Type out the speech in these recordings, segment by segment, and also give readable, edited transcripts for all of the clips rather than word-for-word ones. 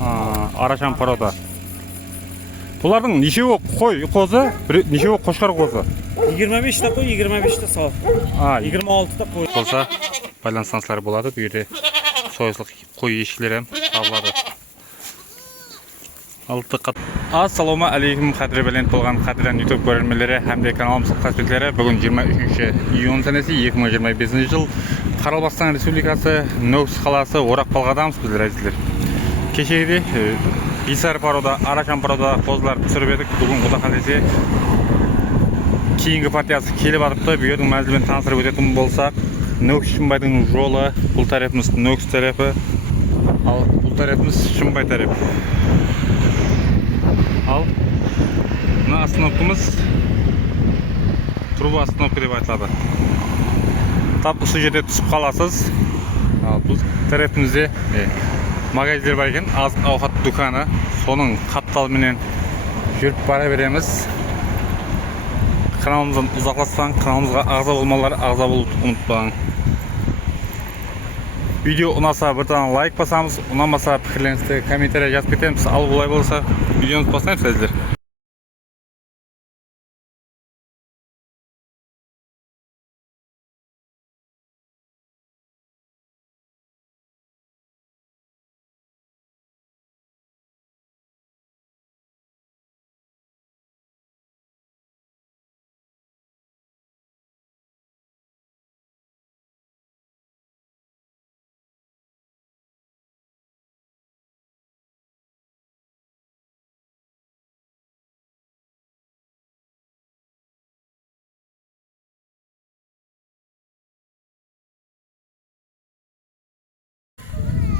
Арашан порода. Бұлардың нешеуі қой қозы, нешеуі қошқар қозы? 25 та қой, 25 та сау. 26 та қой. Болса, байланыс станциялары болады. Бұл жерде сойыслық қой ешкілері табылады. Ассалауму алейкум, қадірлі бәлент болған қадірлі YouTube көрермендері һәмде каналымыз қасбетлері. Бүгін 23 июнь сәнесі 2025 жыл Қарақалпақстан Республикасы Нөкіс қаласы Орақ Балғадамыз біздер әзіздер. Кешегіде Гисар порода, Арашан порода қозылар түсіріп едік. Бүгін құда қалесе кейінгі партиясы келіп атыпты. Бүйердің мәзілбен таныстырып өтетін болсақ, Нөкіс Шымбайдың жолы, бұл тарапымыз Нөкіс тарапы, ал бұл тарапымыз Шымбай тарапы. Ал мына остановкамыз труба остановка деп айтылады. Тап осы жерде түсіп қаласыз. Ал бұл тарапымызда магазиндер бар екен, азық ауқат дүканы. Соның қапталыменен жүріп бара береміз. Каналымыздан ұзақлассаң, каналымызға ағза болмалар, ағза болуды ұмытпаң. Видео ұнаса біртан лайк басамыз, ұнамаса пікірлеріңізді комментария жазып кетеміз. Ал бұлай болса, видеоны бастаймыз әзілер.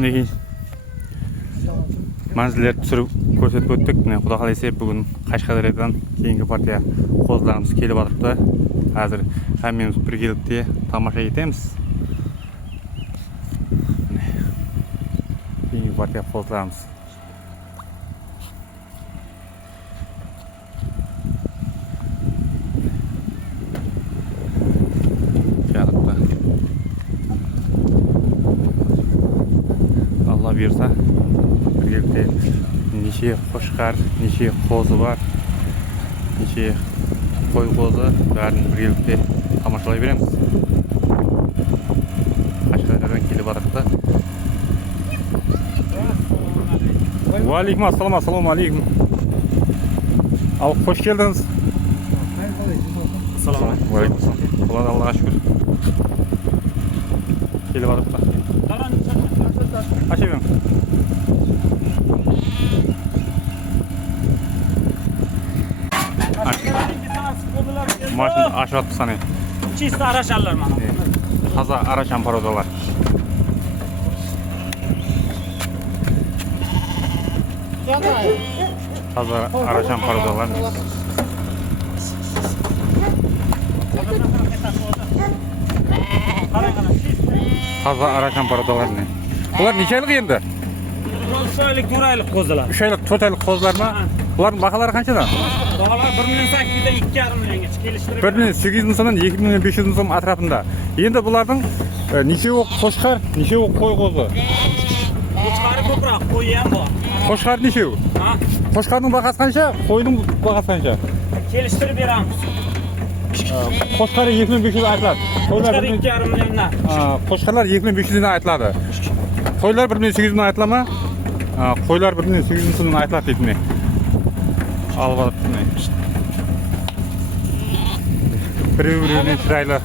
Неге манзілерді түсіріп көрсетіп өттік. Құда қалайса бүгін Қашқадариядан кейінгі партия қозыларымыз келіп атыпты. Әзір әмеміз бір келіпте тамаша етеміз. Кейінгі партия қозыларымыз. Бұйырса біргелікте неше қошқар, неше қозы бар, неше қой қозы бәрін біргелікте тамашалай береміз. Қашқадариядан келіп атыпты. Уалейкум ассалам, ассаламу алейкум. Ал қош келдіңіз. Уалейкум ассалам. Болады, Аллаға шүкір. Келіп атыпты. Açayım. Maşını aşağı atı sanayım. Çiğste Araşanlar bana. Taza Araşan parodalar. Taza Araşan parodalar. Taza Araşan parodalar ne? Bunlar neçe aylık endi? 3 aylık, 4 aylık qo'zilar. 3 aylık, 4 aylık qo'zilar mı? Bularning baholari qanchadan? Baholar 1 million 800 dan 2,5 milliongacha kelishtirib. 1 million 800 ming so'mdan 2 million 500 ming so'm atrofida. Endi bularning nechevi qo'shqar, nechevi qo'y qo'zi? Qo'shqari ko'proq, qo'yi ham bor. Qo'shqar nechevi? Ha? Qo'shqarning бағасы qancha? Qo'yning бағасы qancha? Kelishtirib beramiz. Qo'shqari 2500 dan aytiladi. Qo'shqar 2,5 milliondan. Qo'shqarlar 2500 dan aytiladi. Qo'ylar 1800 dan aytiladimi? Qo'ylar 1800 so'mdan aytiladi deydi. Alib olibdi. Bir-birining chiroyli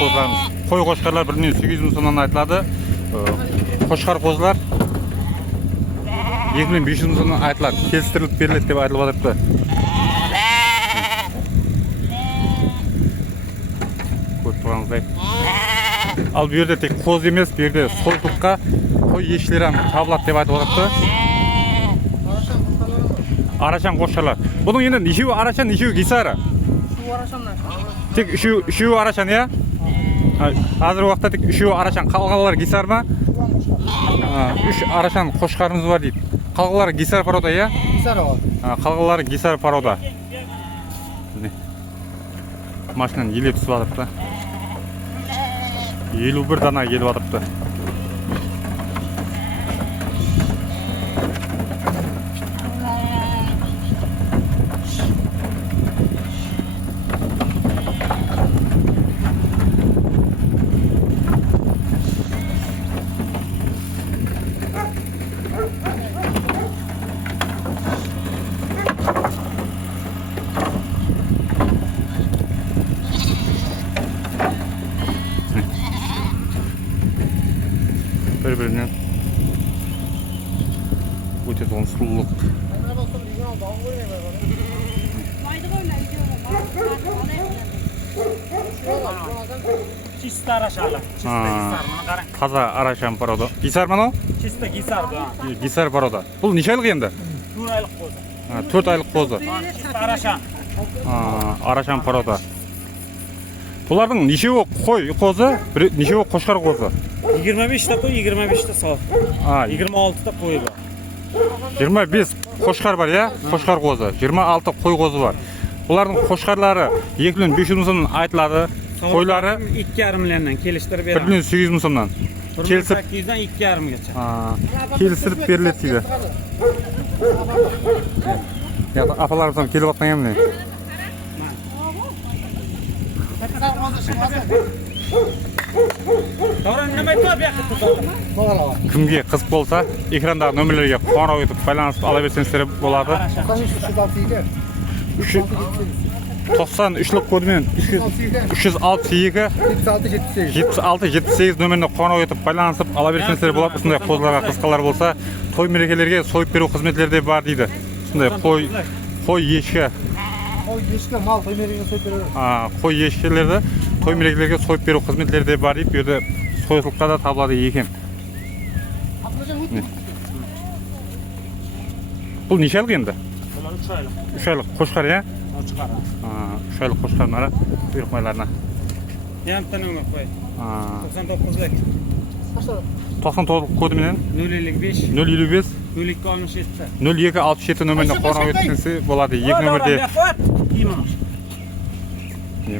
qo'zlarimiz. Qo'y qo'shqarlar 1800 ming so'mdan aytiladi. Qo'shqar qo'zlar 2500 ming so'mdan aytiladi. Kelishtirilib beriladi deb aytilib o'tiribdi. Ko'rib turganingizdek. Al bu yerda tek qo'z emas, bu yerda so'ltuqqa qo'y eshiklar ham tablat deb aytib o'tiribdi. Arashan qo'shqarlar. Buning endi nechevi Arashan, nechevi Gisara? Shu Arashanlar. Tek shu Arashan ya? Hozir vaqtda tek shu Arashan, qolganlar Gisarmi? 3 Arashan qo'shqarimiz bor deydi. Qolganlari Gisar poroda ya? Gisar bor. Qolganlari Gisar poroda. Машинаны елеп түсіп атыпты. 51 дана келіп атыпты. өте тоғын сұлулық. Чисто арашалы. Чисто гисар. Мына қараң. Таза арашан порода. Гисар мынау? Чисто гисар да. Гисар порода. Бұл неше айлық енді? 4 айлық қозы. 4 айлық қозы. Чисто арашан. Арашан порода. Бұлардың нешеуі қой қозы, нешеуі қошқар қозы? 25 та қой, 25 та сау. 26 та қойы бар. 25 қошқар бар, иә? Қошқар қозы. 26 қой қозы бар. Бұлардың қошқарлары 2,500 мың сомнан айтылады. Қойлары 2,5 миллионнан келістіріп беремін. 1,800 мың сомнан. 1800-дан 2,5-гече. Келістіріп беріледі дейді. Апаларымыздан келіп атқан еміне. Кімге қызық болса, экрандағы нөмірлерге қоңырау етіп байланысып ала берсеңіздер болады. 93-лік кодымен 362 76-78 нөміріне қоңырау етіп байланысып ала берсеңіздер болады. Осындай қозыларға қысқалар болса, той мерекелерге сойып беру қызметлері де бар дейді. Осындай қой ешкі. Қой ешкілерді той мерекелерге сойып беру қызметлері де бар дейді. Бұл сойылықта да табылады екен. Бұл неше айлық енді? 3 айлық. 3 айлық қошқар, иә? 3 айлық қошқарнары бұйрық майларына. Ямта нөмір қой. 99 99 кодыменен 055 055 0267 0267 нөміріне қоңырау етіңізсе болады. Екі нөмірде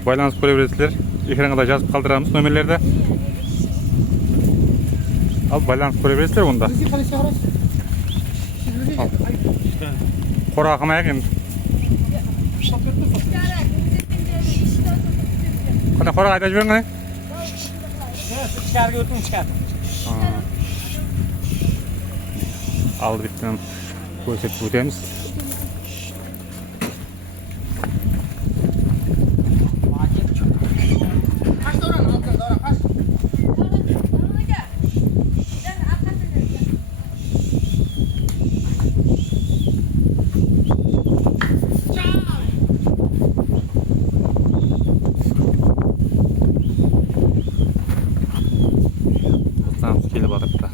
байланыс көре бересіздер. Экранға да жазып қалдырамыз нөмірлерді. Ал байланыс көре бересіздер онда. Қора қамайық енді. Қана қораға айта жіберің қане? Ішкәрге өтің ішкәрді. Алды беттен көрсетіп өтеміз. Келіп атыпты.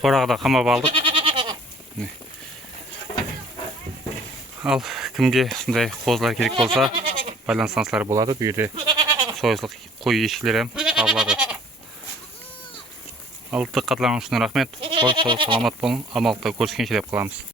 Қорағда қамап алдық. Ал кімге сондай қозылар керек болса, байланыстансылар болады. Бұл жерде сойысылық қой ешкілері табылады. Ал диққатларыңыз үшін рахмет. Қой саламат болың. Амалықта көріскенше деп қаламыз.